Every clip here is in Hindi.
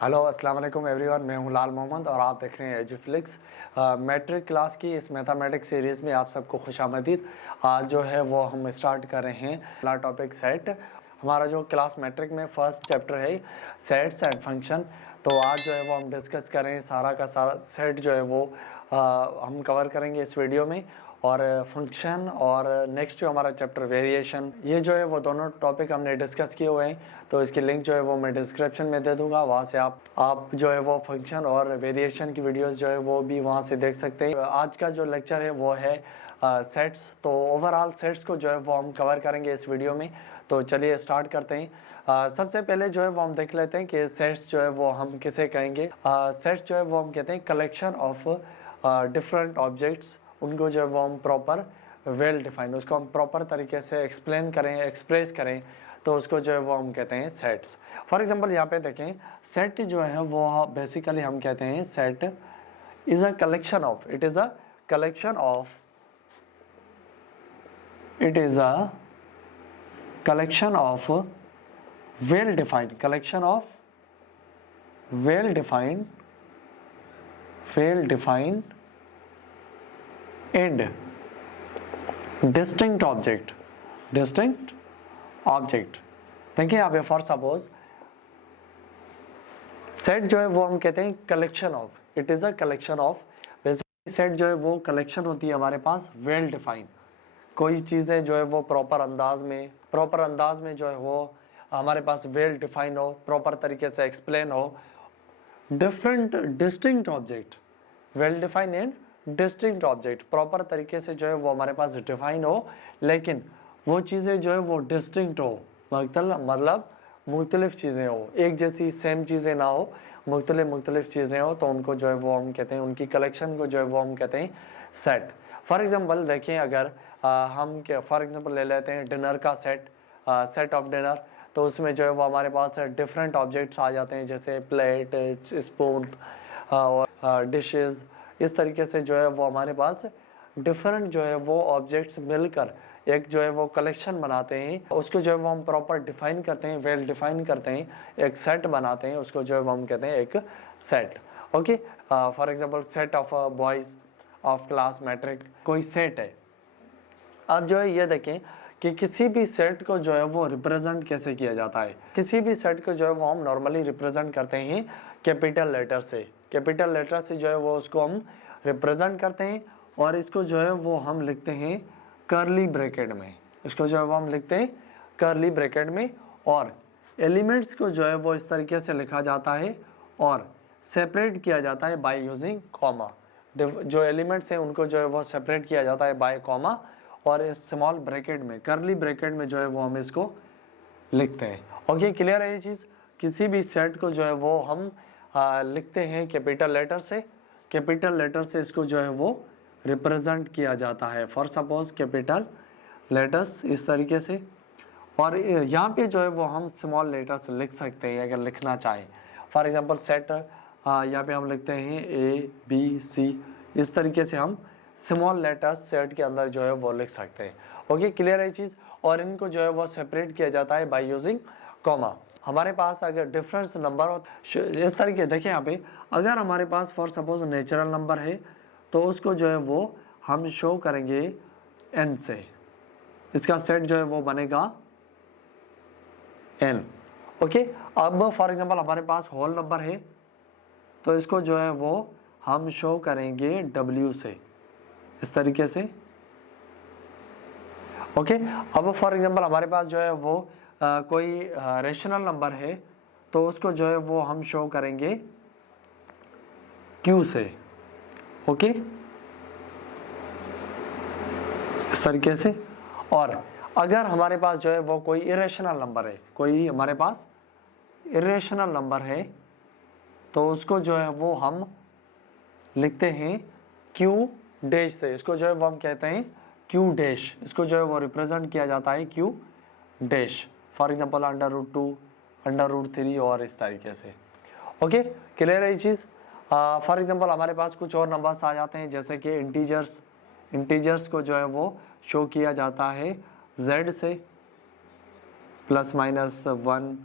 हेलो अस्सलाम वालेकुम एवरीवन, मैं हूं लाल मोहम्मद और आप देख रहे हैं एजुफ्लिक्स। मैट्रिक क्लास की इस मैथमेटिक्स सीरीज़ में आप सबको खुशामदीद। आज जो है वो हम स्टार्ट कर रहे हैं पहला टॉपिक सेट। हमारा जो क्लास मैट्रिक में फर्स्ट चैप्टर है सेट्स एंड फंक्शन। तो आज जो है वो हम डिस्कस करें सारा का सारा सेट जो है वो हम कवर करेंगे इस वीडियो में, और फंक्शन और नेक्स्ट जो हमारा चैप्टर वेरिएशन, ये जो है वो दोनों टॉपिक हमने डिस्कस किए हुए हैं। तो इसकी लिंक जो है वो मैं डिस्क्रिप्शन में दे दूंगा, वहाँ से आप जो है वो फंक्शन और वेरिएशन की वीडियोस जो है वो भी वहाँ से देख सकते हैं। आज का जो लेक्चर है वो है सेट्स। तो ओवरऑल सेट्स को जो है वो हम कवर करेंगे इस वीडियो में। तो चलिए स्टार्ट करते हैं। सबसे पहले जो है वो हम देख लेते हैं कि सेट्स जो है वो हम किसे कहेंगे। सेट्स जो है वो हम कहते हैं कलेक्शन ऑफ डिफरेंट ऑब्जेक्ट्स। उनको जो है वो हम प्रॉपर वेल डिफाइन, उसको हम प्रॉपर तरीके से एक्सप्लेन करें, एक्सप्रेस करें, तो उसको जो है वो हम कहते हैं सेट्स। फॉर एग्जांपल यहाँ पे देखें, सेट जो है वो बेसिकली हम कहते हैं set is a collection of, it is a collection of, it is a collection of well defined, collection of well defined and distinct object, distinct object। देखिए यहाँ पे फॉर सपोज सेट जो है वो हम कहते हैं collection of, it is a collection of. Basically set जो है वो कलेक्शन होती है हमारे पास वेल डिफाइंड, कोई चीज़ें जो है वो प्रॉपर अंदाज में जो है वो हमारे पास वेल डिफाइन हो, प्रॉपर तरीके से एक्सप्लेन हो। Different distinct object, well define and distinct object, proper तरीके से जो है वो हमारे पास डिफाइन हो, लेकिन वो चीज़ें जो है वो डिस्टिंक्ट हो, मतलब मुख्तलिफ चीज़ें हो, एक जैसी सेम चीज़ें ना हो, मुख्तलिफ चीज़ें हो, तो उनको जो है वो हम कहते हैं, उनकी कलेक्शन को जो है वो हम कहते हैं सेट। फॉर एग्जांपल देखिए, अगर हम फॉर एग्जांपल ले लेते हैं डिनर का सेट, सेट ऑफ डिनर, तो उसमें जो है वो हमारे पास डिफरेंट ऑब्जेक्ट्स आ जाते हैं, जैसे प्लेट, स्पून और डिशेज़। इस तरीके से जो है वो हमारे पास डिफरेंट जो है वो ऑब्जेक्ट्स मिलकर एक जो है वो कलेक्शन बनाते हैं। उसको जो है वो हम प्रॉपर डिफाइन करते हैं, वेल डिफाइन करते हैं, एक सेट बनाते हैं, उसको जो है वो हम कहते हैं एक set. Okay, for example set of boys of class matric, कोई सेट है। अब जो है ये देखें कि किसी भी सेट को जो है वो रिप्रेजेंट कैसे किया जाता है। किसी भी सेट को जो है वो हम नॉर्मली रिप्रेजेंट करते हैं कैपिटल लेटर से, कैपिटल लेटर से जो है वो उसको हम रिप्रेजेंट करते हैं, और इसको जो है वो हम लिखते हैं कर्ली ब्रैकेट में, इसको जो है वो हम लिखते हैं कर्ली ब्रैकेट में। और एलिमेंट्स को जो है वो इस तरीके से लिखा जाता है और सेपरेट किया जाता है बाय यूजिंग कॉमा। जो एलिमेंट्स हैं उनको जो है वो सेपरेट किया जाता है बाय कॉमा, और इस स्मॉल ब्रैकेट में, कर्ली ब्रैकेट में जो है वो हम इसको लिखते हैं। ओके, क्लियर है ये चीज़। किसी भी सेट को जो है वो हम लिखते हैं कैपिटल लेटर से, कैपिटल लेटर से इसको जो है वो रिप्रेजेंट किया जाता है। फॉर सपोज कैपिटल लेटर्स इस तरीके से, और यहाँ पे जो है वो हम स्मॉल लेटर्स लिख सकते हैं अगर लिखना चाहें। फॉर एग्जांपल सेट यहाँ पे हम लिखते हैं ABC, इस तरीके से हम स्मॉल लेटर्स सेट के अंदर जो है वो लिख सकते हैं। ओके, क्लियर है ये चीज़। और इनको जो है वो सेपरेट किया जाता है बाय यूजिंग कॉमा। हमारे पास अगर डिफरेंस नंबर हो इस तरीके, देखिए यहाँ पे अगर हमारे पास फॉर सपोज नेचुरल नंबर है, तो उसको जो है वो हम शो करेंगे n से, इसका सेट जो है वो बनेगा n। ओके, अब फॉर एग्जांपल हमारे पास होल नंबर है, तो इसको जो है वो हम शो करेंगे w से, इस तरीके से। ओके, अब फॉर एग्जांपल हमारे पास जो है वो कोई रेशनल नंबर है, तो उसको जो है वो हम शो करेंगे Q से। ओके, इस तरीके से। और अगर हमारे पास जो है वो कोई इरेशनल नंबर है, कोई हमारे पास इरेशनल नंबर है, तो उसको जो है वो हम लिखते हैं Q डैश से, इसको जो है वो हम कहते हैं Q डैश, इसको जो है वो रिप्रेजेंट किया जाता है Q डैश। फॉर एग्जांपल √2, √3 और इस तरीके से। ओके, क्लियर है ये चीज़। फॉर एग्जांपल हमारे पास कुछ और नंबर्स आ जाते हैं, जैसे कि इंटीजर्स, इंटीजर्स को जो है वो शो किया जाता है Z से, +-1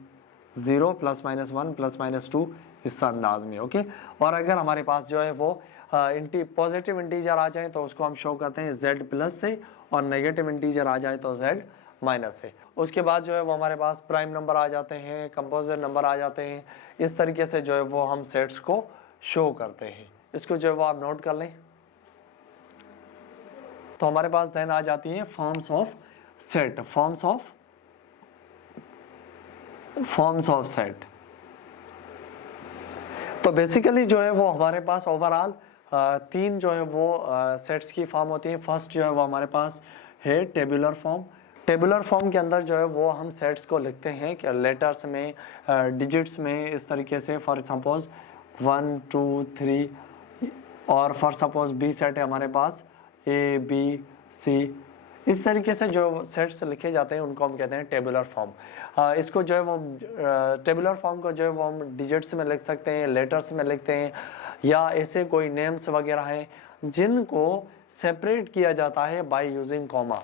0 +-1 +-2 इस अंदाज में, ओके। और अगर हमारे पास जो है वो पॉजिटिव इंटीजर आ जाए तो उसको हम शो करते हैं z प्लस से, और नेगेटिव इंटीजर आ जाए तो z माइनस से। उसके बाद जो है वो हमारे पास प्राइम नंबर आ जाते हैं, कंपोजिट नंबर आ जाते हैं। इस तरीके से जो है वो हम सेट्स को शो करते हैं। इसको जो है वो आप नोट कर लें। तो हमारे पास देन आ जाती है forms of set, forms of set. तो बेसिकली जो है वो हमारे पास ओवरऑल 3 जो है वो सेट्स की फॉर्म होती है। फर्स्ट जो है वो हमारे पास है टेबुलर फॉर्म। टेबुलर फॉर्म के अंदर जो है वो हम सेट्स को लिखते हैं कि लेटर्स में, डिजिट्स में, इस तरीके से। फॉर सपोज 1 2 3, और फॉर सपोज बी सेट है हमारे पास ए बी सी। इस तरीके से जो सेट्स लिखे जाते हैं उनको हम कहते हैं टेबुलर फॉर्म। इसको जो है वो टेबुलर फॉर्म को जो है वो हम डिजिट्स में लिख सकते हैं, लेटर्स में लिखते हैं, या ऐसे कोई नेम्स वगैरह हैं जिनको सेपरेट किया जाता है बाय यूजिंग कॉमा।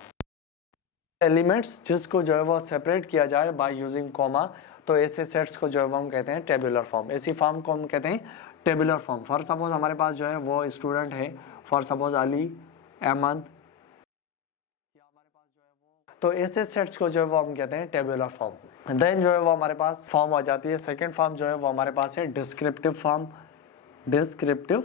एलिमेंट्स जिसको जो है वो सेपरेट किया जाए बाय यूजिंग कॉमा, तो ऐसे सेट्स को जो है वो हम कहते हैं टेबुलर फॉर्म। ऐसी फॉर्म को हम कहते हैं टेबुलर फॉर्म। फॉर सपोज हमारे पास जो है वो स्टूडेंट है, फॉर सपोज अली, अहमद, तो ऐसे सेट्स को जो है वो हम कहते हैं टेबुलर फॉर्म। देन जो है वो हमारे पास फॉर्म आ जाती है, सेकंड फॉर्म जो है वो हमारे पास है डिस्क्रिप्टिव फॉर्म। Descriptive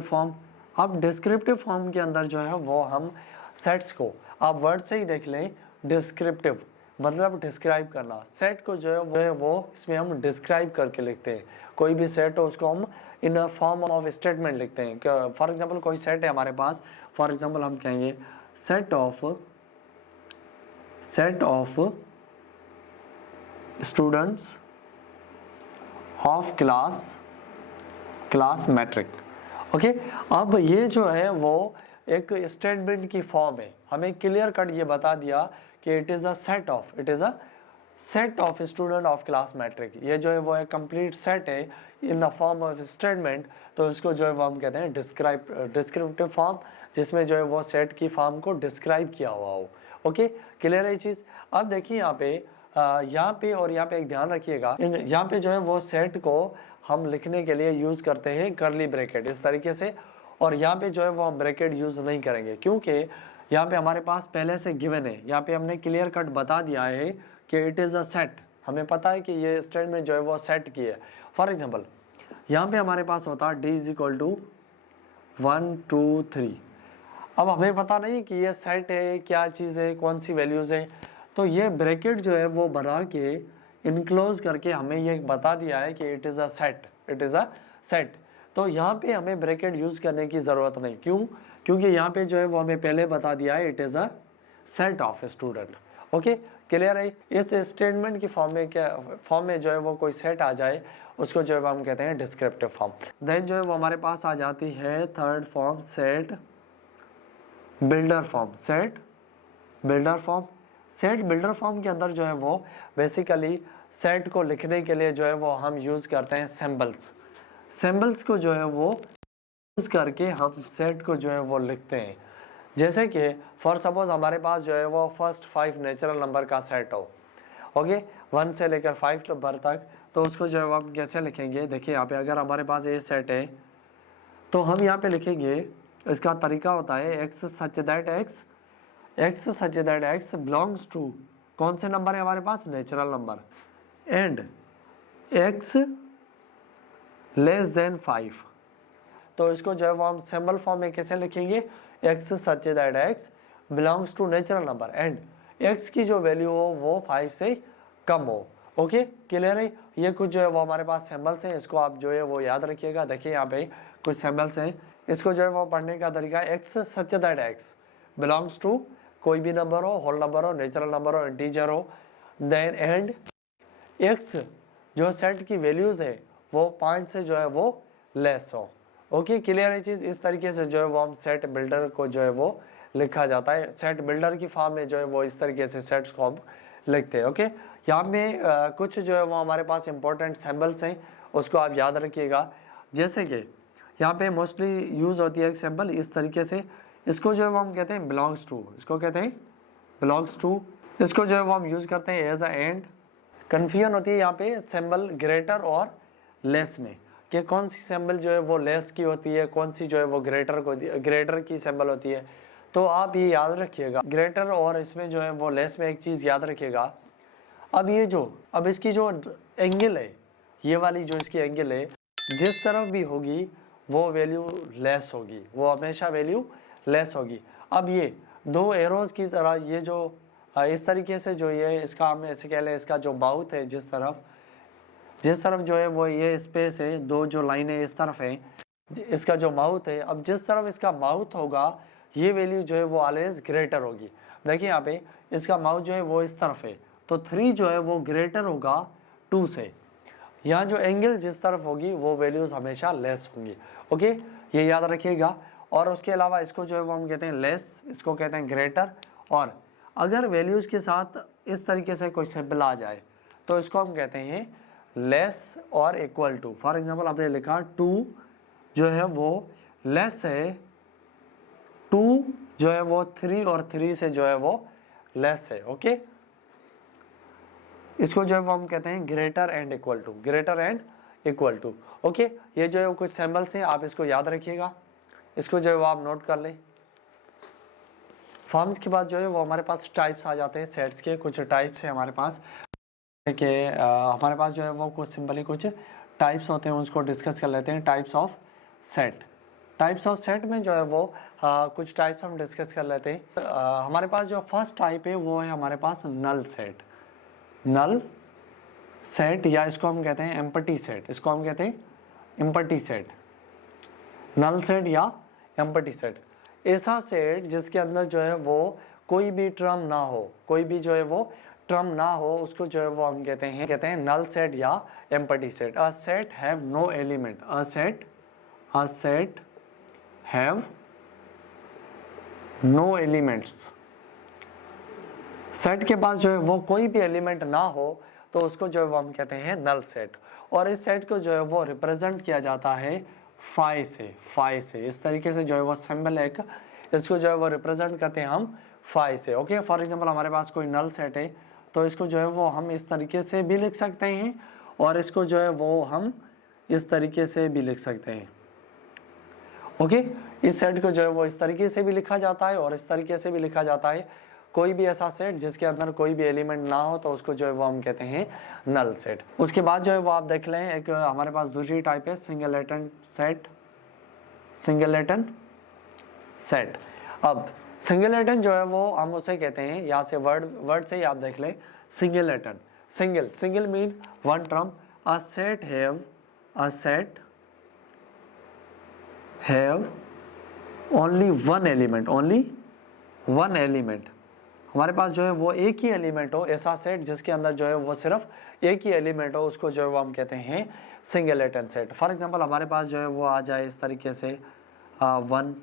form. अब डिस्क्रिप्टिव फॉर्म के अंदर जो है वो हम सेट्स को, आप वर्ड से ही देख लें, डिस्क्रिप्टिव मतलब डिस्क्राइब करना। सेट को जो है वो इसमें हम डिस्क्राइब करके लिखते हैं। कोई भी सेट हो उसको हम इन अ फॉर्म ऑफ स्टेटमेंट लिखते हैं। फॉर एग्जांपल कोई सेट है हमारे पास, फॉर एग्जांपल हम कहेंगे set of students of class matric, okay. अब ये जो है वो एक स्टेटमेंट की फॉर्म है। हमें क्लियर कट ये बता दिया कि it is a set of student of class matric. ये जो है वो एक कंप्लीट सेट है in the form of statement. तो इसको जो है वो हम कहते हैं डिस्क्रिप्टिव फॉर्म, जिसमें जो है वो सेट की फॉर्म को डिस्क्राइब किया हुआ हो, ओके। क्लियर है ये चीज। अब देखिए यहाँ पे और यहाँ पे एक ध्यान रखिएगा, यहाँ पे जो है वो सेट को हम लिखने के लिए यूज करते हैं करली ब्रैकेट इस तरीके से, और यहाँ पे जो है वो हम ब्रैकेट यूज नहीं करेंगे क्योंकि यहाँ पे हमारे पास पहले से गिवन है। यहाँ पे हमने क्लियर कट बता दिया है कि इट इज अ सेट। हमें पता है कि ये स्टेटमेंट जो है वो सेट की है। फॉर एग्जाम्पल यहाँ पे हमारे पास होता है d इज इक्वल टू 1 2 3। अब हमें पता नहीं कि ये सेट है, क्या चीज़ है, कौन सी वैल्यूज है, तो ये ब्रैकेट जो है वो बना के इनक्लोज करके हमें ये बता दिया है कि इट इज़ अ सेट। तो यहाँ पे हमें ब्रैकेट यूज करने की ज़रूरत नहीं। क्यों? क्योंकि यहाँ पे जो है वो हमें पहले बता दिया है it is a set of student, okay. Clear है। इस स्टेटमेंट की फॉर्म में जो है वो कोई सेट आ जाए उसको जो है हम कहते हैं डिस्क्रिप्टिव फॉर्म। देन जो है वो हमारे पास आ जाती है third form, set builder form के अंदर जो है वो बेसिकली सेट को लिखने के लिए जो है वो हम यूज करते हैं सिंबल्स को जो है वो यूज करके हम सेट को जो है वो लिखते हैं। जैसे कि फॉर सपोज हमारे पास जो है वो फर्स्ट 5 नेचुरल नंबर का सेट हो, ओके, 1 से लेकर 5 नंबर तक, तो उसको जो है हम कैसे लिखेंगे। देखिए यहाँ पे अगर हमारे पास ये सेट है तो हम यहाँ पे लिखेंगे, इसका तरीका होता है x such that x belongs to, कौन से नंबर है हमारे पास, natural number, and x less than 5। तो इसको जो है वो हम सिंबल फॉर्म में कैसे लिखेंगे, x such that x belongs to natural number and x की जो वैल्यू हो वो 5 से कम हो, ओके। क्लियर है। ये कुछ जो है वो हमारे पास सिंबल्स हैं, इसको आप जो है वो याद रखिएगा। देखिए यहाँ पे कुछ सिंबल्स हैं, इसको जो है वो पढ़ने का तरीका, x such that x belongs to कोई भी नंबर हो, होल नंबर हो, नेचुरल नंबर हो, इंटीजर हो, देन एंड x जो सेट की वैल्यूज है वो 5 से जो है वो लेस हो, ओके। क्लियर है चीज। इस तरीके से जो है वो हम सेट बिल्डर को जो है वो लिखा जाता है। सेट बिल्डर की फॉर्म में जो है वो इस तरीके से सेट्स को हम लिखते हैं, ओके। यहाँ में कुछ जो है वो हमारे पास इंपॉर्टेंट सिंबल्स हैं, उसको आप याद रखिएगा। जैसे कि यहाँ पे मोस्टली यूज होती है एक सिंबल इस तरीके से, इसको जो है वो हम कहते हैं बिलोंग्स टू, इसको कहते हैं बिलोंग्स टू। इसको जो है वो हम यूज करते हैं एज अ एंड कन्फ्यूजन होती है यहाँ पे सिंबल ग्रेटर और लेस में, कि कौन सी सिंबल जो है वो लेस की होती है, कौन सी जो है वो ग्रेटर की सिंबल होती है। तो आप ये याद रखिएगा, ग्रेटर और इसमें जो है वो लेस में एक चीज़ याद रखिएगा। अब इसकी जो एंगल है, ये वाली जो इसकी एंगल है, जिस तरफ भी होगी वो वैल्यू लेस होगी, वो हमेशा वैल्यू लेस होगी। अब ये दो एरोज की तरह ये जो इस तरीके से जो ये इसका हम ऐसे कह लें, इसका जो माउथ है, जिस तरफ जो है वो ये स्पेस है, दो जो लाइनें इस तरफ है, इसका जो माउथ है, अब जिस तरफ इसका माउथ होगा ये वैल्यू जो है वो ऑलवेज ग्रेटर होगी। देखिए यहाँ पे इसका माउथ जो है वो इस तरफ है, तो 3 जो है वो ग्रेटर होगा 2 से। यहाँ जो एंगल जिस तरफ होगी वो वैल्यूज हमेशा लेस होंगी। ओके, ये याद रखिएगा। और उसके अलावा इसको जो है वो हम कहते हैं लेस, इसको कहते हैं ग्रेटर। और अगर वैल्यूज के साथ इस तरीके से कोई सिंबल आ जाए तो इसको हम कहते हैं लेस और इक्वल टू। फॉर एग्जाम्पल आपने लिखा 2 जो है वो लेस है, 2 जो है वो 3 और 3 से जो है वो लेस है। ओके, इसको जो है वो हम कहते हैं greater and equal to, greater and equal to. Okay, ये जो है कुछ सिंबल्स हैं, आप इसको याद रखिएगा, इसको जो है वो आप नोट कर लें। फॉर्म्स के बाद जो है वो हमारे पास टाइप्स आ जाते हैं, सेट्स के कुछ टाइप्स हैं हमारे पास, कि हमारे पास जो है वो कुछ सिंपली कुछ टाइप्स होते हैं, उसको डिस्कस कर लेते हैं। Types of set, types of set में जो है वो कुछ टाइप्स हम डिस्कस कर लेते हैं। हमारे पास जो फर्स्ट टाइप है वो है हमारे पास नल सेट, नल सेट, या इसको हम कहते हैं एम्प्टी सेट, इसको हम कहते हैं एम्प्टी सेट, नल सेट या एम्प्टी सेट। ऐसा सेट जिसके अंदर जो है वो कोई भी टर्म ना हो, कोई भी जो है वो टर्म ना हो, उसको जो है वो हम कहते हैं नल सेट या empty set. A set have no element, a set have no elements. Set के पास जो है वो कोई भी एलिमेंट ना हो तो उसको जो है वो हम कहते हैं नल सेट। और इस सेट को जो है वो रिप्रेजेंट किया जाता है फाई से, इस तरीके से जो है वो सिंबल है, इसको जो है वो रिप्रेजेंट करते हैं हम फाई से। ओके, फॉर एग्जांपल हमारे पास कोई नल सेट है तो इसको जो है वो हम इस तरीके से भी लिख सकते हैं, और इसको जो है वो हम इस तरीके से भी लिख सकते हैं। ओके, इस सेट को जो है वो इस तरीके से भी लिखा जाता है और इस तरीके से भी लिखा जाता है। कोई भी ऐसा सेट जिसके अंदर कोई भी एलिमेंट ना हो तो उसको जो है वो हम कहते हैं नल सेट। उसके बाद जो है वो आप देख लें, एक हमारे पास दूसरी टाइप है सिंगलेटन सेट, सिंगलेटन सेट। अब सिंगलेटन जो है वो हम उसे कहते हैं, यहाँ से वर्ड से ही आप देख लें, singleton, single mean one term. A set have only one element, हमारे पास जो है वो एक ही एलिमेंट हो, ऐसा सेट जिसके अंदर जो है वो सिर्फ एक ही एलिमेंट हो, उसको जो है वो हम कहते हैं सिंगलेटन सेट। फॉर एग्जांपल हमारे पास जो है वो आ जाए इस तरीके से 1,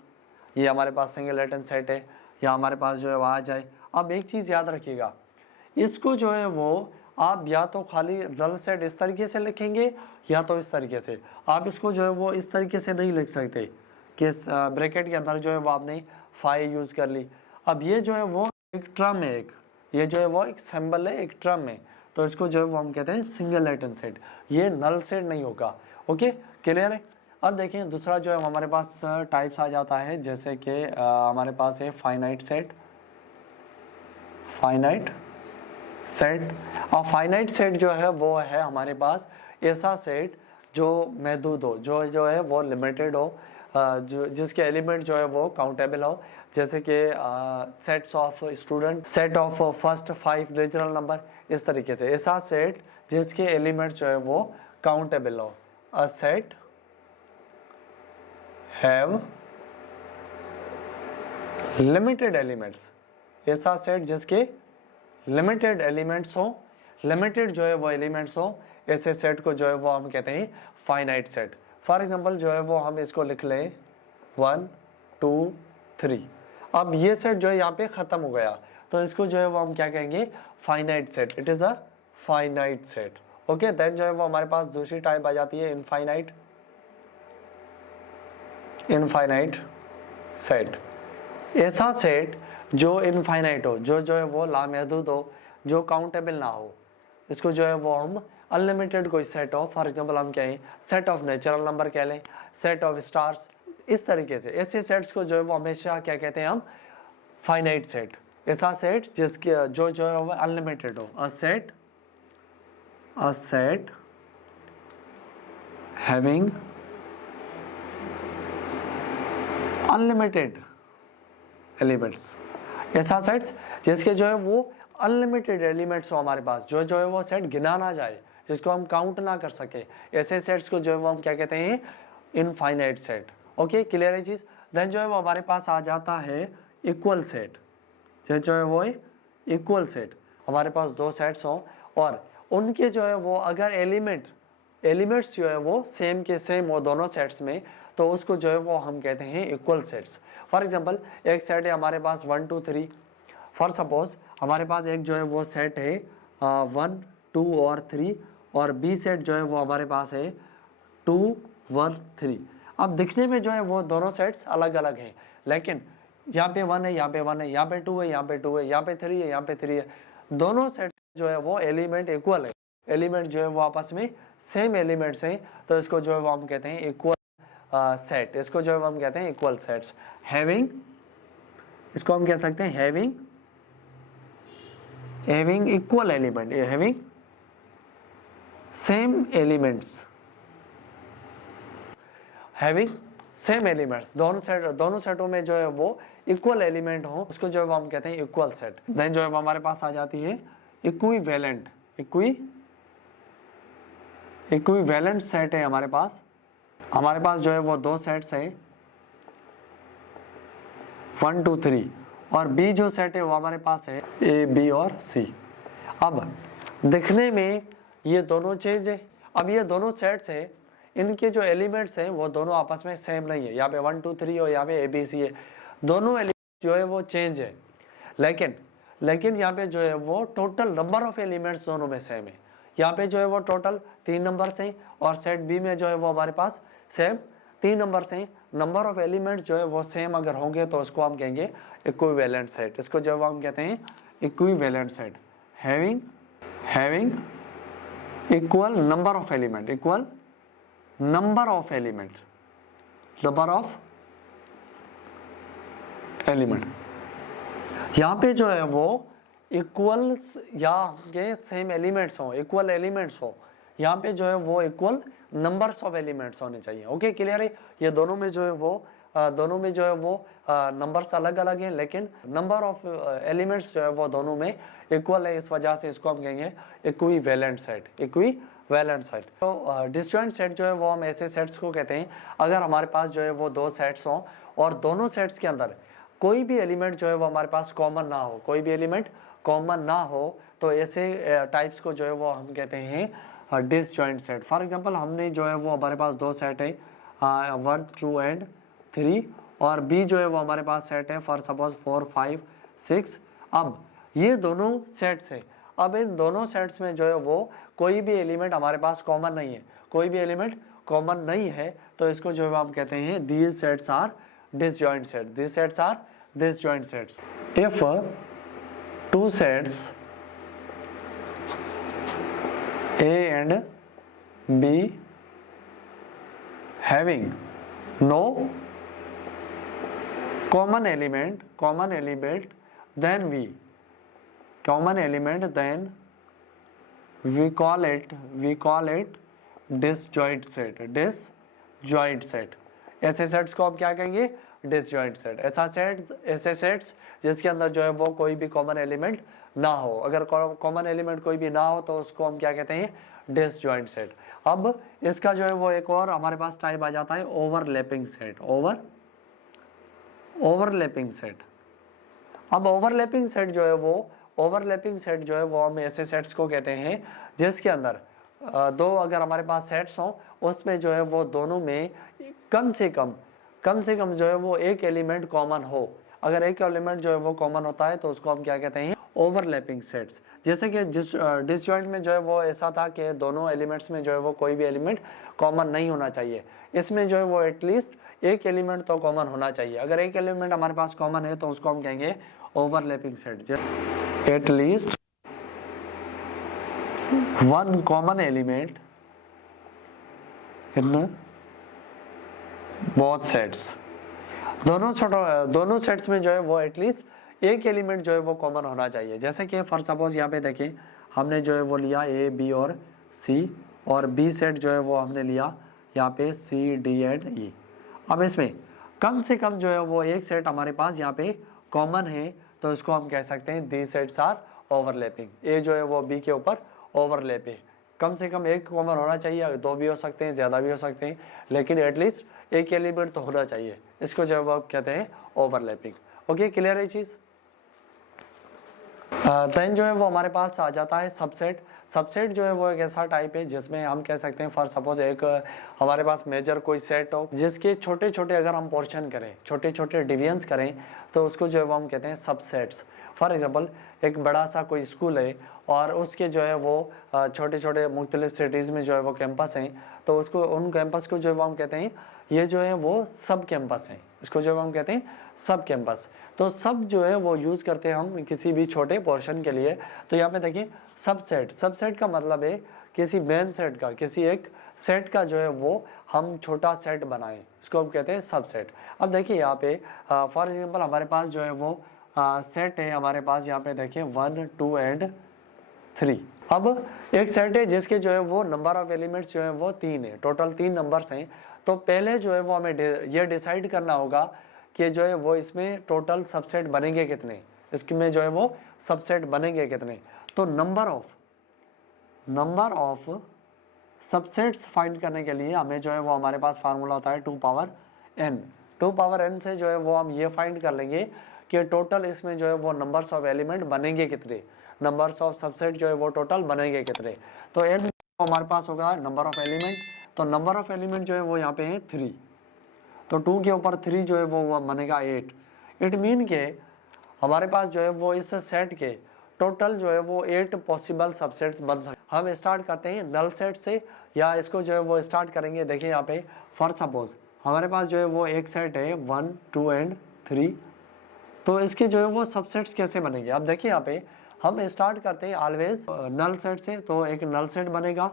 ये हमारे पास सिंगलेटन सेट है, या हमारे पास जो है वो आ जाए। अब एक चीज़ याद रखिएगा, इसको जो है वो आप या तो खाली नल सेट इस तरीके से लिखेंगे या तो इस तरीके से। आप इसको जो है वो इस तरीके से नहीं लिख सकते कि ब्रैकेट के अंदर जो है वो आपने फाई यूज़ कर ली। अब ये जो है वो एक टर्म है, ये जो है वो एक सिंबल है, एक टर्म है, तो इसको जो है वो हम कहते हैं सिंगलेटन सेट, ये नल सेट नहीं होगा। ओके, क्लियर है। अब देखें दूसरा जो है हमारे पास टाइप्स आ जाता है, जैसे कि हमारे पास है फाइनाइट सेट, और फाइनाइट सेट जो है वो है हमारे पास ऐसा सेट जो महदूद हो, जो है वो लिमिटेड हो, जो जिसके एलिमेंट जो है वो काउंटेबल हो, जैसे कि sets of student, set of first 5 natural number, इस तरीके से ऐसा सेट जिसके एलिमेंट जो है वो काउंटेबल हो। अ सेट हैव लिमिटेड एलिमेंट्स, ऐसा सेट जिसके लिमिटेड एलिमेंट्स हो, लिमिटेड जो है वो एलिमेंट्स हो, ऐसे सेट को जो है वो हम कहते हैं फाइनाइट सेट। फॉर एग्जांपल जो है वो हम इसको लिख लें 1 2 3। अब ये सेट जो है यहाँ पे खत्म हो गया, तो इसको जो है वो हम क्या कहेंगे, finite set, it is a finite set. Okay, then जो है वो हमारे पास दूसरी टाइप आ जाती है इनफाइनाइट सेट, ऐसा सेट जो इनफाइनाइट हो, जो है वो लामहदूद हो, जो काउंटेबल ना हो, इसको जो है वो हम अनलिमिटेड कोई सेट ऑफ, फॉर एग्जांपल हम कहें सेट ऑफ नेचुरल नंबर कह लें, सेट ऑफ स्टार्स, इस तरीके से ऐसे सेट्स को जो है वो हमेशा क्या कहते हैं हम, फाइनाइट सेट। ऐसा सेट जिसके जो है वो अनलिमिटेड हो, a set having unlimited elements, ऐसा सेट्स जिसके जो है वो अनलिमिटेड एलिमेंट्स हो हमारे पास, जो है वो सेट गिना ना जाए, जिसको हम काउंट ना कर सके, ऐसे सेट्स को जो है वो हम क्या कहते हैं, इनफाइनाइट सेट। ओके, क्लियर है चीज। देन जो है वो हमारे पास आ जाता है इक्वल सेट। जो है वो इक्वल सेट, हमारे पास दो सेट्स हों और उनके जो है वो अगर एलिमेंट्स जो है वो सेम के सेम हो दोनों सेट्स में, तो उसको जो है वो हम कहते हैं इक्वल सेट्स। फॉर एग्जांपल एक सेट है हमारे पास 1 2 3, फॉर सपोज हमारे पास एक जो है वो सेट है 1 2 और 3, और बी सेट जो है वो हमारे पास है 2 1 3। अब दिखने में जो है वो दोनों सेट्स अलग अलग हैं, लेकिन यहाँ पे 1 है, यहाँ पे 1 है, यहाँ पे 2 है, यहाँ पे 2 है, यहाँ पे 3 है, यहाँ पे 3 है, दोनों सेट जो है वो एलिमेंट इक्वल है, एलिमेंट जो है वो आपस में सेम एलिमेंट्स हैं, तो इसको जो है वो हम कहते हैं इक्वल सेट। इसको जो है हम कहते हैं इक्वल सेट्स। हैविंग, इसको हम कह सकते हैं having equal element, having same elements, having same elements, दोनों सेटों में जो है वो इक्वल एलिमेंट हो, उसको जो है वो हम कहते हैं इक्वल सेट। देन जो है वो हमारे पास आ जाती है इक्विवेलेंट। इक्विवेलेंट सेट है हमारे पास जो है वो दो सेट्स है 1 2 3, और बी जो सेट है वो हमारे पास है ए बी और सी। अब दिखने में ये दोनों चेंज है, अब ये दोनों सेट्स है, इनके जो एलिमेंट्स हैं वो दोनों आपस में सेम नहीं है, यहाँ पे 1 2 3 और यहाँ पे ए बी सी है, दोनों एलिमेंट्स जो है वो चेंज है, लेकिन यहाँ पे जो है वो टोटल नंबर ऑफ एलिमेंट्स दोनों में सेम है। यहाँ पे जो है वो टोटल 3 नंबर्स हैं, और सेट बी में जो है वो हमारे पास सेम 3 नंबर्स हैं। नंबर ऑफ एलिमेंट्स जो है वो सेम अगर होंगे तो उसको हम कहेंगे इक्विवेलेंट सेट। इसको जो है वो हम कहते हैं equivalent set. Having equal number of element, number of element. यहाँ पे जो है वो इक्वल्स या के सेम एलिमेंट्स हो, इक्वल एलिमेंट्स हो, यहाँ पे जो है वो इक्वल नंबर्स ऑफ एलिमेंट्स होने चाहिए। ओके, क्लियर है। ये दोनों में जो है वो नंबर्स अलग अलग हैं, लेकिन नंबर ऑफ एलिमेंट्स जो है वो दोनों में इक्वल है, इस वजह से इसको हम कहेंगे इक्विवेलेंट सेट। तो डिसजॉइंट सेट जो है वो हम ऐसे सेट्स को कहते हैं अगर हमारे पास जो है वो दो सेट्स हों और दोनों सेट्स के अंदर कोई भी एलिमेंट जो है वो हमारे पास कॉमन ना हो, तो ऐसे टाइप्स को जो है वो हम कहते हैं डिसजॉइंट सेट। फॉर एग्जांपल हमने जो है वो हमारे पास दो सेट है 1 2 एंड 3, और बी जो है वो हमारे पास सेट है फॉर सपोज 4 5 6। अब ये दोनों सेट्स है, अब इन दोनों सेट्स में जो है वो कोई भी एलिमेंट हमारे पास कॉमन नहीं है, तो इसको जो है हम कहते हैं these sets are disjoint sets। If two sets A and B having no common element, then we call it disjoint set। ऐसे सेट्स को आप क्या कहेंगे, डिसजॉइंट सेट। ऐसे सेट्स जिसके अंदर जो है वो कोई भी कॉमन एलिमेंट ना हो, अगर कॉमन एलिमेंट कोई भी ना हो तो उसको हम क्या कहते हैं, डिसजॉइंट सेट। अब इसका जो है वो एक और हमारे पास टाइप आ जाता है ओवरलैपिंग सेट। Overlapping set. अब ओवरलैपिंग सेट जो है वो हम ऐसे सेट्स को कहते हैं जिसके अंदर दो अगर हमारे पास सेट्स हों, उसमें जो है वो दोनों में कम से कम जो है वो एक एलिमेंट कॉमन हो। अगर एक एलिमेंट जो है वो कॉमन होता है तो उसको हम क्या कहते हैं, ओवरलैपिंग सेट्स। जैसे कि डिसजॉइंट में जो है वो ऐसा था कि दोनों एलिमेंट्स में जो है वो कोई भी एलिमेंट कॉमन नहीं होना चाहिए, इसमें जो है वो एटलीस्ट एक एलिमेंट तो कॉमन होना चाहिए। अगर एक एलिमेंट हमारे पास कॉमन है तो उसको हम कहेंगे overlapping set. At least one common element in both sets, दोनों सेट्स में जो है वो एटलीस्ट एक एलिमेंट जो है वो कॉमन होना चाहिए। जैसे कि फॉर सपोज यहाँ पे देखें, हमने जो है वो लिया ए बी और सी, और बी सेट जो है वो हमने लिया यहाँ पे सी डी एंड ई। अब इसमें कम से कम जो है वो एक सेट हमारे पास यहाँ पे कॉमन है, तो इसको हम कह सकते हैं दी सेट्स आर ओवरलैपिंग। ए जो है वो बी के ऊपर ओवरलैप है, कम से कम एक कॉमन होना चाहिए, दो भी हो सकते हैं, ज़्यादा भी हो सकते हैं, लेकिन एटलीस्ट एक एलिमेंट तो होना चाहिए। इसको जो है वो कहते हैं ओवरलैपिंग। ओके, क्लियर है चीज़। देन जो है वो हमारे पास आ जाता है सबसेट। सबसेट जो है वो एक ऐसा टाइप है जिसमें हम कह सकते हैं फॉर सपोज एक हमारे पास मेजर कोई सेट हो जिसके छोटे छोटे अगर हम पोर्शन करें, छोटे छोटे डिवीजन्स करें, तो उसको जो है वो हम कहते हैं सबसेट्स। फॉर एग्जांपल एक बड़ा सा कोई स्कूल है और उसके जो है वो छोटे छोटे मुख्तलिफ सिटीज़ में जो है वो कैंपस हैं, तो उसको उन कैंपस को जो है वो हम कहते हैं ये जो है वो सब कैंपस हैं, इसको जो है हम कहते हैं सब कैंपस। तो सब जो है वो यूज़ करते हैं हम किसी भी छोटे पोर्शन के लिए। तो यहाँ पे देखिए सबसेट, सबसेट का मतलब है किसी मेन सेट का, किसी एक सेट का जो है वो हम छोटा सेट बनाएं, इसको हम कहते हैं सबसेट। अब देखिए यहाँ पे फॉर एग्जांपल हमारे पास जो है वो सेट है, हमारे पास यहाँ पे देखिए 1 2 एंड 3। अब एक सेट है जिसके जो है वो नंबर ऑफ एलिमेंट्स जो है वो 3 है, टोटल 3 नंबर्स हैं। तो पहले जो है वो हमें ये डिसाइड करना होगा कि जो है वो इसमें टोटल सबसेट बनेंगे कितने, इसमें जो है वो सबसेट बनेंगे कितने। तो नंबर ऑफ सबसेट्स फाइंड करने के लिए हमें जो है वो हमारे पास फार्मूला होता है 2 पावर n। 2 पावर n से जो है वो हम ये फाइंड कर लेंगे कि टोटल इसमें जो है वो नंबर्स ऑफ एलिमेंट बनेंगे कितने, नंबर्स ऑफ सबसेट जो है वो टोटल बनेंगे कितने। तो n हमारे पास होगा नंबर ऑफ एलिमेंट, तो नंबर ऑफ एलिमेंट जो है वो यहाँ पे है 3, तो 2 के ऊपर 3 जो है वो बनेगा 8। इट मीन के हमारे पास जो है वो इस सेट के टोटल जो है वो 8 पॉसिबल सबसेट्स बन सकते। हम स्टार्ट करते हैं नल सेट से, या इसको जो है वो स्टार्ट करेंगे। देखिए यहाँ पे फॉर सपोज हमारे पास जो है वो एक सेट है 1 2 एंड 3, तो इसके जो है वो सबसेट्स कैसे बनेंगे। अब देखिए यहाँ पे हम स्टार्ट करते हैं ऑलवेज नल सेट से, तो एक नल सेट बनेगा,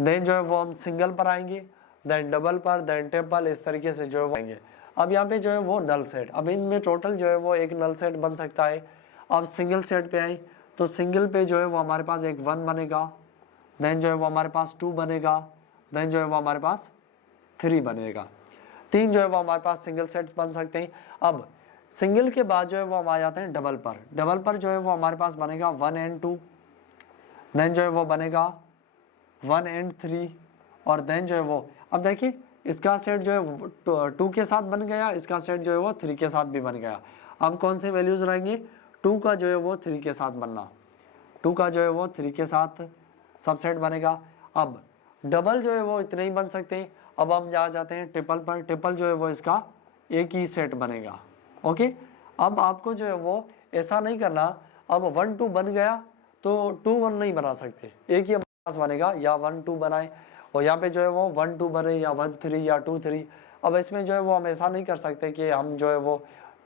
देन जो है वो हम सिंगल पर आएंगे, देन डबल पर, देन ट्रिपल, इस तरीके से जो है वो आएंगे। अब यहाँ पे जो है वो नल सेट, अब इनमें टोटल जो है वो एक नल सेट बन सकता है। अब सिंगल सेट पे आए तो सिंगल पे जो है वो हमारे पास एक 1 बनेगा, देन जो है वो हमारे पास 2 बनेगा, देन जो है वो हमारे पास 3 बनेगा। 3 जो है वो हमारे पास सिंगल सेट्स बन सकते हैं। अब सिंगल के बाद जो है वो हम आ जाते हैं डबल पर। डबल पर जो है वो हमारे पास बनेगा 1 एंड 2, देन जो है वो बनेगा 1 एंड 3, और देन जो है वो अब देखिए इसका सेट जो है 2 के साथ बन गया, इसका सेट जो है वो 3 के साथ भी बन गया। अब कौन से वैल्यूज रहेंगे, 2 का जो है वो 3 के साथ बनना, 2 का जो है वो 3 के साथ सबसेट बनेगा। अब डबल जो है वो इतने ही बन सकते हैं। अब हम जा जाते हैं ट्रिपल पर, ट्रिपल जो है वो इसका एक ही सेट बनेगा। ओके, अब आपको जो है वो ऐसा नहीं करना, अब 1 2 बन गया तो 2 1 नहीं बना सकते, एक ही हमारे पास बनेगा, या 1 2 बनाए और यहाँ पे जो है वो 1 2 बने, या 1 3 या 2 3। अब इसमें जो है वो हम ऐसा नहीं कर सकते कि हम जो है वो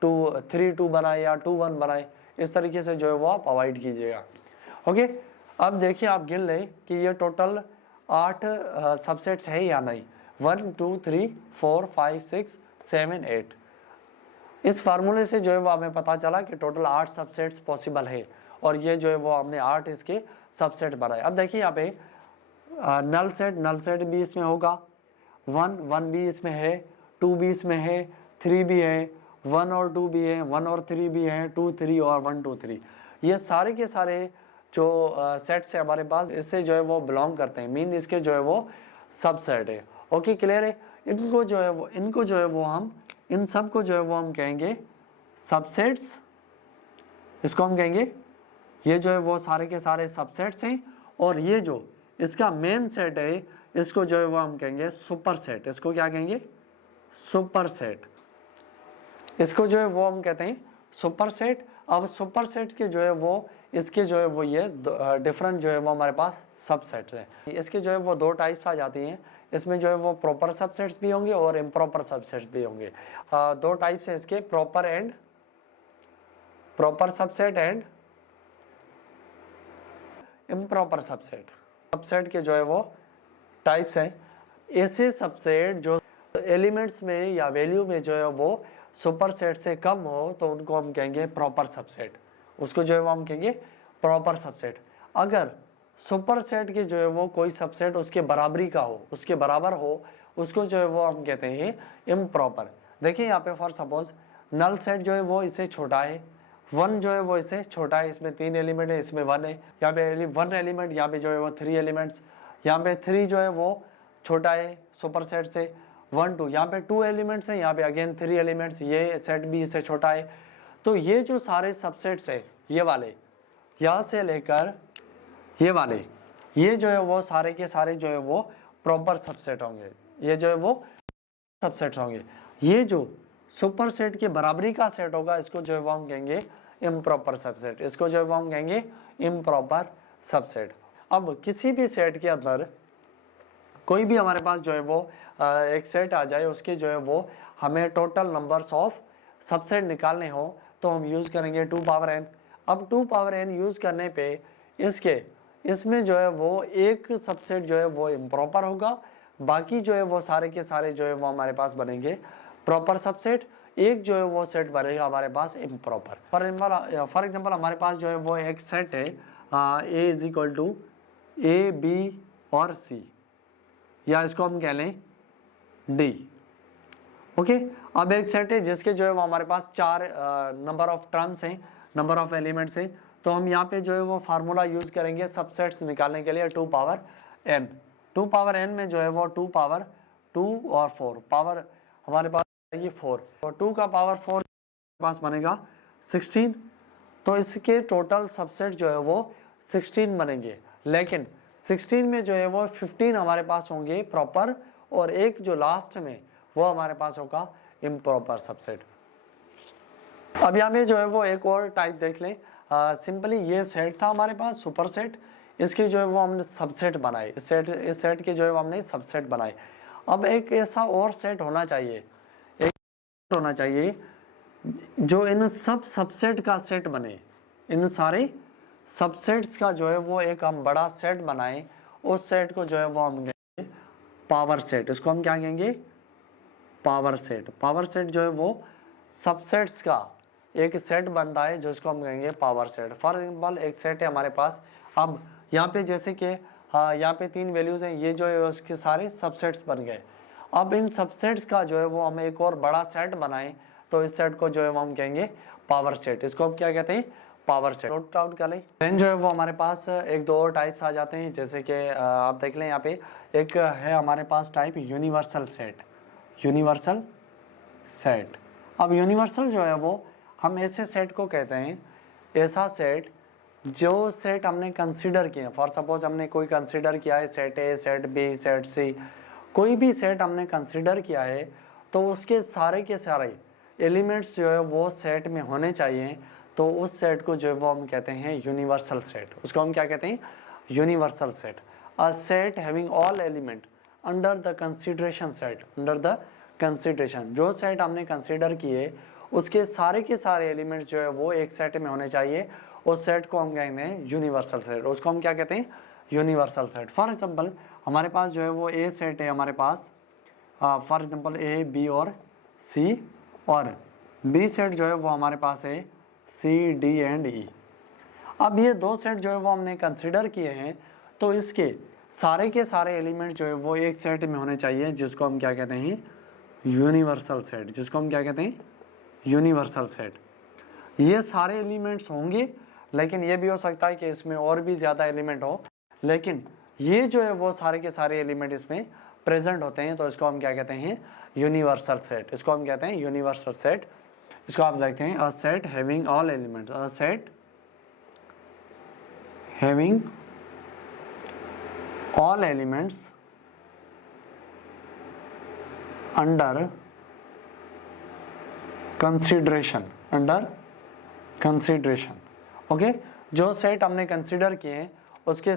2 3 2 बनाए या 2 1 बनाए, इस तरीके से जो है वो आप अवॉइड कीजिएगा। ओके, अब देखिए आप गिन लें कि ये टोटल 8 सबसेट्स है या नहीं, 1 2 3 4 5 6 7 8। इस फार्मूले से जो है वो हमें पता चला कि टोटल 8 सबसेट्स पॉसिबल है, और ये जो है वो हमने 8 इसके सबसेट बनाए। अब देखिए यहाँ पे नल सेट भी इसमें होगा, 1 भी इसमें है, 2 भी इसमें है, 3 भी है, 1 और 2 भी है, 1 और 3 भी है, 2 3 और 1 2 3। ये सारे के सारे जो सेट्स है हमारे पास, इससे जो है वो बिलोंग करते हैं, मीन इसके जो है वो सबसेट है। ओके, क्लियर है। इनको जो है वो हम इन सब को जो है वो हम कहेंगे सबसेट्स, इसको हम कहेंगे ये जो है वो सारे के सारे सबसेट्स हैं, और ये जो इसका मेन सेट है इसको जो है वो हम कहेंगे सुपर सेट। इसको क्या कहेंगे, सुपर सेट। इसको जो है वो हम कहते हैं सुपर सेट। अब सुपर सेट के जो है वो इसके जो है वो ये डिफरेंट जो है वो हमारे पास सबसेट्स हैं। इसके जो है वो 2 टाइप्स आ जाती हैं, इसमें जो है वो प्रॉपर सबसेट्स भी होंगे और इम्प्रॉपर सबसेट्स भी होंगे। 2 टाइप्स हैं इसके, proper subset and improper subset. Subset के जो है वो टाइप्स हैं। ऐसे सबसेट जो एलिमेंट्स में या वैल्यू में जो है वो सुपर सेट से कम हो तो उनको हम कहेंगे प्रॉपर सबसेट। उसको जो है वो हम कहेंगे प्रॉपर सबसेट। अगर सुपर सेट के जो है वो कोई सबसेट उसके बराबरी का हो, उसके बराबर हो, उसको जो है वो हम कहते हैं इम्प्रॉपर। देखिए यहाँ पे फॉर सपोज नल सेट जो है वो इससे छोटा है, 1 जो है वो इससे छोटा है, इसमें 3 एलिमेंट है, इसमें 1 है। यहाँ पे 1 एलिमेंट, यहाँ पे जो है वो 3 एलिमेंट्स, यहाँ पे 3 जो है वो छोटा है सुपर सेट से, 1 2, यहाँ पे 2 एलिमेंट्स हैं, यहाँ पे अगेन 3 एलिमेंट्स, ये सेट भी इससे छोटा है। तो ये जो सारे सबसेट्स है, ये वाले यहाँ से लेकर ये वाले, ये जो है वो सारे के सारे जो है वो प्रॉपर सबसेट होंगे। ये जो है वो सबसेट होंगे। ये जो सुपर सेट के बराबरी का सेट होगा इसको जो है वो हम कहेंगे इम्प्रॉपर सबसेट। इसको जो है वो हम कहेंगे इम्प्रॉपर सबसेट। अब किसी भी सेट के अंदर कोई भी हमारे पास जो है वो एक सेट आ जाए, उसके जो है वो हमें टोटल नंबर्स ऑफ सबसेट निकालने हो तो हम यूज़ करेंगे 2 पावर n। अब 2 पावर n यूज़ करने पे इसमें जो है वो एक सबसेट जो है वो इम्प्रॉपर होगा, बाकी जो है वो सारे के सारे जो है वो हमारे पास बनेंगे प्रॉपर सबसेट। एक जो है वो सेट बनेगा हमारे पास इम्प्रॉपर। फॉर एग्जांपल हमारे पास जो है वो एक सेट है a is equal to A B और c, या इसको हम कह लें d। ओके, अब एक सेट है जिसके जो है वो हमारे पास 4 नंबर ऑफ टर्म्स हैं, नंबर ऑफ एलिमेंट्स हैं। तो हम यहाँ पे जो है वो फार्मूला यूज करेंगे सबसेट्स निकालने के लिए 2 पावर n। 2 पावर n में जो है वो 2 पावर 2 और 4 पावर हमारे पास ये 4 और 2 का पावर 4 पास बनेगा 16। तो इसके टोटल सबसेट जो है वो 16 बनेंगे, लेकिन 16 में जो है वो 15 हमारे पास होंगे प्रॉपर और एक जो लास्ट में वो हमारे पास होगा इम्प्रॉपर सबसेट। अब यहाँ में जो है वो एक और टाइप देख लें। सिंपली ये सेट था हमारे पास सुपर सेट, इसके जो है वो हमने सबसेट बनाए, इस सेट के जो है वो हमने सबसेट बनाए। अब एक ऐसा और सेट होना चाहिए, एक होना चाहिए जो इन सब सबसेट का सेट बने, इन सारे सबसेट्स का जो है वो एक हम बड़ा सेट बनाए। उस सेट को जो है वो हम कहेंगे पावर सेट। इसको हम क्या कहेंगे? Power set. पावर सेट जो है वो सबसेट्स का एक सेट बनता है जिसको हम कहेंगे पावर सेट। फॉर एग्जाम्पल एक सेट है हमारे पास, अब यहाँ पे जैसे कि यहाँ पे 3 वैल्यूज हैं, ये जो है उसके सारे सबसेट्स बन गए। अब इन सबसेट्स का जो है वो हम एक और बड़ा सेट बनाएं तो इस सेट को जो है वो हम कहेंगे पावर सेट। इसको हम क्या कहते हैं? Power set. नोट आउट कर लें। देन जो है वो हमारे पास एक दो और टाइप्स आ जाते हैं, जैसे कि आप देख लें यहाँ पे एक है हमारे पास type universal set. Universal set, अब यूनिवर्सल जो है वो हम ऐसे सेट को कहते हैं, ऐसा सेट जो सेट हमने कंसीडर किया। फॉर सपोज हमने कोई कंसीडर किया है set A, set B, set C, कोई भी सेट हमने कंसीडर किया है तो उसके सारे के सारे एलिमेंट्स जो है वो सेट में होने चाहिए, तो उस सेट को जो है वो हम कहते हैं यूनिवर्सल सेट। उसको हम क्या कहते हैं? Universal set. A set having all element under the consideration set. Under the consideration, जो सेट हमने कंसीडर किए उसके सारे के सारे एलिमेंट्स जो है वो एक सेट में होने चाहिए, उस सेट को हम कहते हैं यूनिवर्सल सेट। उसको हम क्या कहते हैं? Universal set. फॉर एग्जांपल हमारे पास जो है वो ए सेट है हमारे पास, फॉर एग्जांपल ए, बी और सी, और बी सेट जो है वो हमारे पास है सी, डी एंड ई। अब ये दो सेट जो है वो हमने कंसिडर किए हैं, तो इसके सारे के सारे एलिमेंट जो है वो एक सेट में होने चाहिए, जिसको हम क्या कहते हैं? Universal set. जिसको हम क्या कहते हैं? Universal set. ये सारे एलिमेंट्स होंगे, लेकिन ये भी हो सकता है कि इसमें और भी ज़्यादा एलिमेंट हो, लेकिन ये जो है वो सारे के सारे एलिमेंट इसमें प्रेजेंट होते हैं, तो इसको हम क्या कहते हैं? Universal set. इसको हम कहते हैं यूनिवर्सल सेट। इसको आप देखते हैं, a set having all elements. A set having all elements under consideration. Under consideration, okay. जो सेट हमने कंसिडर किए हैं उसके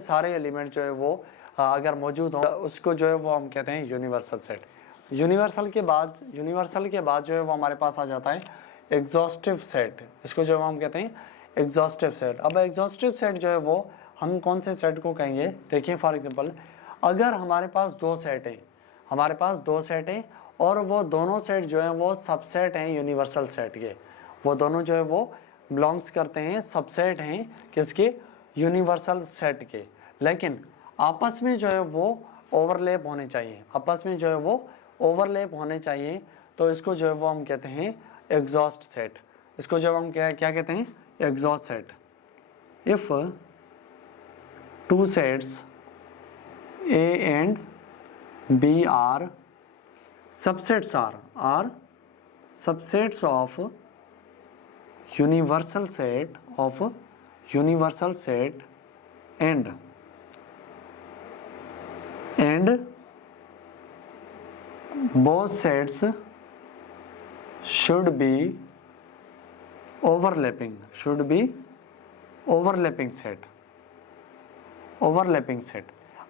सारे एलिमेंट जो है वो अगर मौजूद हो, उसको जो है वो हम कहते हैं यूनिवर्सल सेट। यूनिवर्सल के बाद जो है वो हमारे पास आ जाता है एग्जॉस्टिव सेट। इसको जो हम कहते हैं एग्जॉस्टिव सेट। अब एग्जॉस्टिव सेट जो है वो हम कौन से सेट को कहेंगे, देखिए फॉर एग्जांपल अगर हमारे पास दो सेट हैं, हमारे पास दो सेट हैं और वो दोनों सेट जो हैं वो सबसेट हैं यूनिवर्सल सेट के, वो दोनों जो है वो बिलोंग्स करते हैं, सबसेट हैं किसके, यूनिवर्सल सेट के, लेकिन आपस में जो है वो ओवरलैप होने चाहिए, आपस में जो है वो ओवरलैप होने चाहिए, तो इसको जो है वो हम कहते हैं एग्जॉस्ट सेट। इसको जब हम क्या कहते हैं, exhaust set. If two sets A and B are subsets are subsets of universal set and both sets should be overlapping set।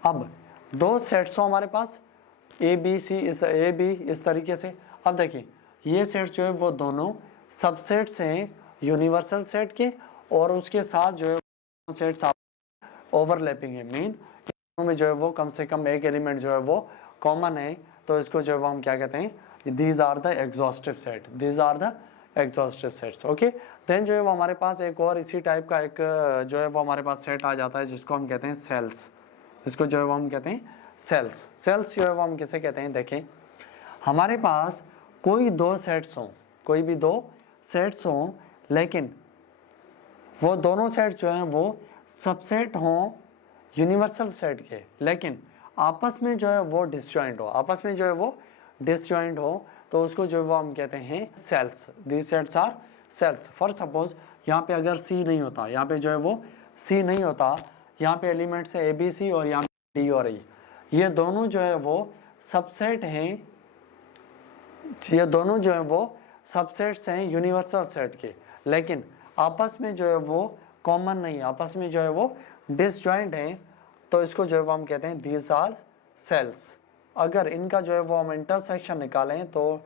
अब दो सेट्स हो हमारे पास ए बी इस तरीके से। अब देखिए ये सेट्स जो है वो दोनों सबसेट्स हैं यूनिवर्सल सेट के, और उसके साथ जो है सेट्स ओवरलैपिंग है, मीन में जो है वो कम से कम एक एलिमेंट जो है वो कॉमन है, तो इसको जो है वो हम क्या कहते हैं, these are the exhaustive set, these are the exhaustive sets. Okay, then जो है वो हमारे पास एक और इसी टाइप का एक जो है वो हमारे पास सेट आ जाता है जिसको हम कहते हैं सेल्स। इसको जो है वो हम कहते हैं सेल्स। सेल्स जो है वो हम किसे कहते हैं, देखें हमारे पास कोई दो सेट्स हों, कोई भी दो सेट्स हों, लेकिन वो दोनों सेट्स जो हैं वो सबसेट हों यूनिवर्सल सेट के, लेकिन आपस में जो है वो डिसजॉइंट हो, आपस में जो है वो डिसजॉइंट हो, तो उसको जो है वो हम कहते हैं cells. These sets are cells. For suppose यहाँ पे अगर सी नहीं होता, यहाँ पे जो है वो सी नहीं होता, यहाँ पे एलिमेंट्स है ए बी सी और यहाँ पे डी और ई, ये दोनों जो है वो सबसेट हैं, ये दोनों जो है वो सबसेट्स हैं यूनिवर्सल सेट के, लेकिन आपस में जो है वो कॉमन नहीं, आपस में जो है वो डिसजॉइंट हैं, तो इसको जो है वो हम कहते हैं दीज आर सेल्स। अगर इनका जो है वो हम इंटरसेक्शन निकालें तो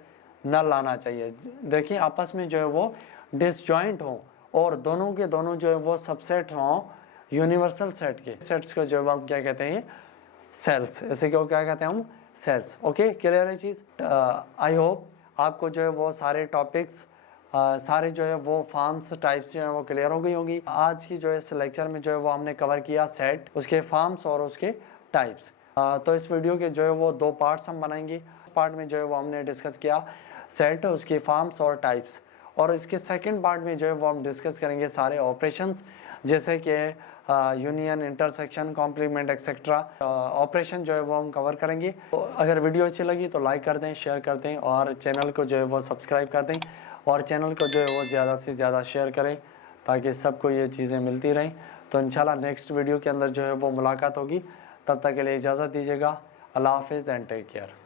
नल आना चाहिए। देखिए आपस में जो है वो डिसजॉइंट हो और दोनों के दोनों जो है वो सबसेट हों यूनिवर्सल सेट के, सेट्स को जो है हम क्या कहते हैं सेल्स। ऐसे क्यों क्या कहते हैं हम सेल्स। ओके, क्लियर है चीज़। आई होप आपको जो है वो सारे टॉपिक्स सारे जो है वो फॉर्म्स टाइप्स जो है वो क्लियर हो गई होंगी। आज की जो है इस लेक्चर में जो है वो हमने कवर किया सेट, उसके फॉर्म्स और उसके टाइप्स। तो इस वीडियो के जो है वो दो पार्ट्स हम बनाएंगे। पार्ट में जो है वो हमने डिस्कस किया सेट, उसके फॉर्म्स और टाइप्स, और इसके सेकंड पार्ट में जो है वो हम डिस्कस करेंगे सारे ऑपरेशंस, जैसे कि union, intersection, complement etcetera operation जो है वो हम कवर करेंगे। तो अगर वीडियो अच्छी लगी तो लाइक कर दें, शेयर कर दें, और चैनल को जो है वो सब्सक्राइब कर दें, और चैनल को जो है वो ज़्यादा से ज़्यादा शेयर करें ताकि सबको ये चीज़ें मिलती रहें। तो इंशाल्लाह नेक्स्ट वीडियो के अंदर जो है वो मुलाकात होगी। तब तक के लिए इजाज़त दीजिएगा। अल्लाह हाफिज़ एंड टेक केयर।